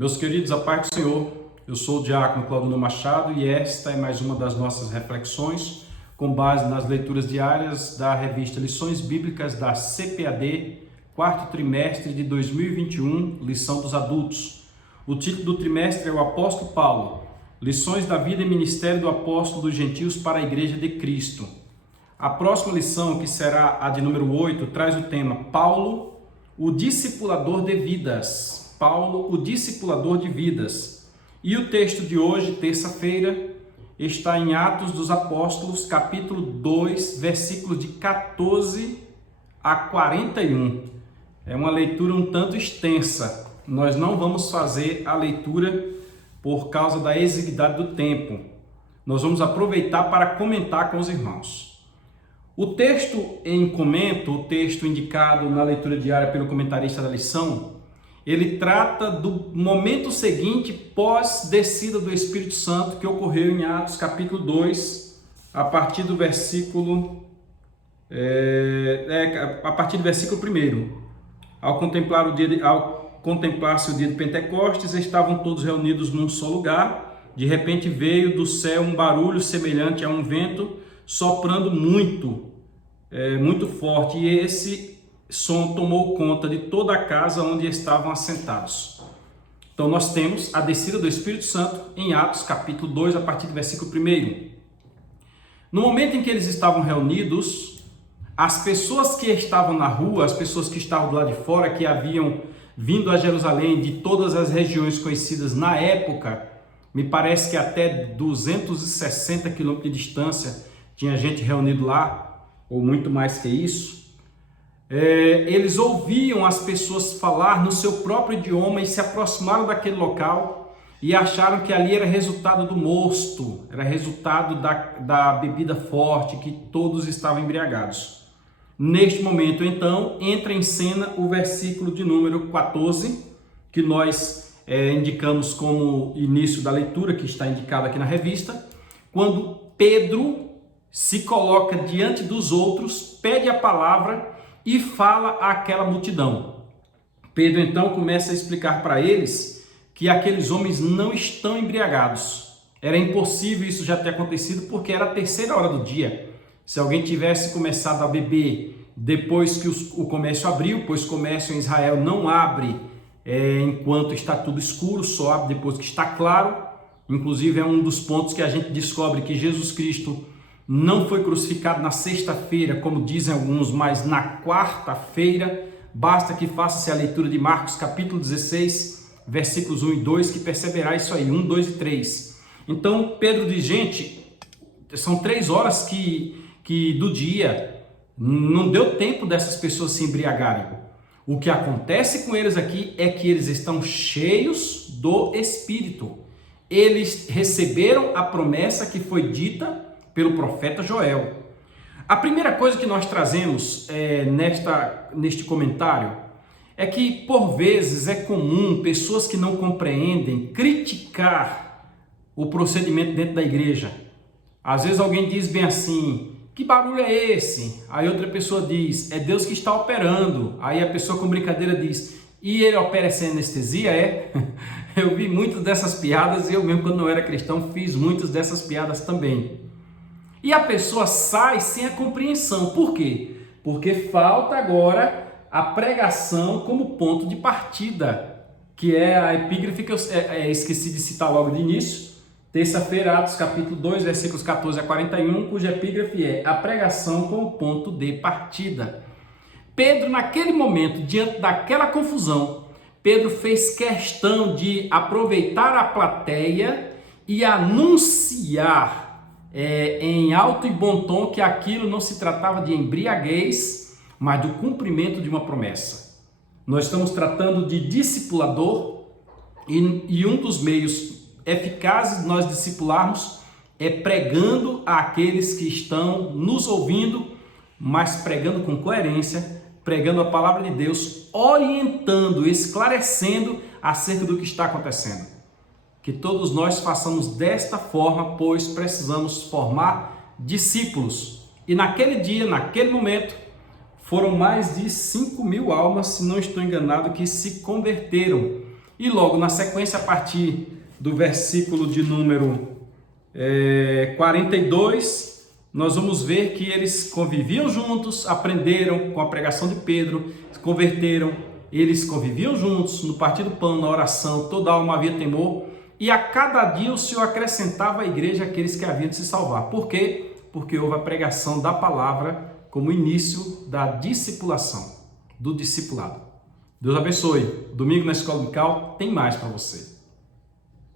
Meus queridos, a paz do Senhor, eu sou o diácono Claudino Machado e esta é mais uma das nossas reflexões com base nas leituras diárias da revista Lições Bíblicas da CPAD, quarto trimestre de 2021, lição dos adultos. O título do trimestre é o Apóstolo Paulo, Lições da Vida e Ministério do Apóstolo dos Gentios para a Igreja de Cristo. A próxima lição, que será a de número 8, traz o tema Paulo, o discipulador de vidas. Paulo, o discipulador de vidas. E o texto de hoje, terça-feira, está em Atos dos Apóstolos, capítulo 2, versículos de 14 a 41. É uma leitura um tanto extensa. Nós não vamos fazer a leitura por causa da exiguidade do tempo. Nós vamos aproveitar para comentar com os irmãos. O texto em comento, o texto indicado na leitura diária pelo comentarista da lição, ele trata do momento seguinte pós-descida do Espírito Santo que ocorreu em Atos capítulo 2, a partir do versículo 1. Ao contemplar-se o dia de Pentecostes, estavam todos reunidos num só lugar. De repente veio do céu um barulho semelhante a um vento soprando muito forte, e esse som tomou conta de toda a casa onde estavam assentados. Então nós temos a descida do Espírito Santo em Atos capítulo 2, a partir do versículo 1. No momento em que eles estavam reunidos, as pessoas que estavam na rua, as pessoas que estavam do lado de fora, que haviam vindo a Jerusalém de todas as regiões conhecidas na época, me parece que até 260 quilômetros de distância tinha gente reunido lá, ou muito mais que isso. Eles ouviam as pessoas falar no seu próprio idioma e se aproximaram daquele local e acharam que ali era resultado do mosto, era resultado da bebida forte, que todos estavam embriagados. Neste momento, então, entra em cena o versículo de número 14, que nós indicamos como início da leitura, que está indicado aqui na revista, quando Pedro se coloca diante dos outros, pede a palavra e fala àquela multidão. Pedro então começa a explicar para eles que aqueles homens não estão embriagados. Era impossível isso já ter acontecido porque era a terceira hora do dia. Se alguém tivesse começado a beber depois que o comércio abriu, pois o comércio em Israel não abre enquanto está tudo escuro, só abre depois que está claro. Inclusive é um dos pontos que a gente descobre que Jesus Cristo não foi crucificado na sexta-feira, como dizem alguns, mas na quarta-feira. Basta que faça-se a leitura de Marcos capítulo 16, versículos 1 e 2, que perceberá isso aí, 1, 2 e 3. Então Pedro diz, gente, são 3 horas que do dia, não deu tempo dessas pessoas se embriagarem. O que acontece com eles aqui é que eles estão cheios do Espírito. Eles receberam a promessa que foi dita pelo profeta Joel. A primeira coisa que nós trazemos neste comentário é que, por vezes, é comum pessoas que não compreendem criticar o procedimento dentro da igreja. Às vezes alguém diz bem assim, que barulho é esse? Aí outra pessoa diz, é Deus que está operando. Aí a pessoa com brincadeira diz, e ele opera sem anestesia, é? Eu vi muitas dessas piadas e eu mesmo, quando não era cristão, fiz muitas dessas piadas também. E a pessoa sai sem a compreensão. Por quê? Porque falta agora a pregação como ponto de partida, que é a epígrafe que eu esqueci de citar logo de início. Terça-feira, Atos capítulo 2, versículos 14 a 41, cuja epígrafe é a pregação como ponto de partida. Pedro, naquele momento, diante daquela confusão, Pedro fez questão de aproveitar a plateia e anunciar em alto e bom tom que aquilo não se tratava de embriaguez, mas do cumprimento de uma promessa. Nós estamos tratando de discipulador e um dos meios eficazes de nós discipularmos é pregando àqueles que estão nos ouvindo, mas pregando com coerência, pregando a palavra de Deus, orientando, esclarecendo acerca do que está acontecendo. Que todos nós façamos desta forma, pois precisamos formar discípulos. E naquele dia, naquele momento, foram mais de 5.000 almas, se não estou enganado, que se converteram. E logo na sequência, a partir do versículo de número 42, nós vamos ver que eles conviviam juntos, aprenderam com a pregação de Pedro, se converteram, eles conviviam juntos no partir do pão, na oração, toda alma havia temor, e a cada dia o Senhor acrescentava à igreja aqueles que haviam de se salvar. Por quê? Porque houve a pregação da palavra como início da discipulação, do discipulado. Deus abençoe. Domingo na Escola Dominical tem mais para você.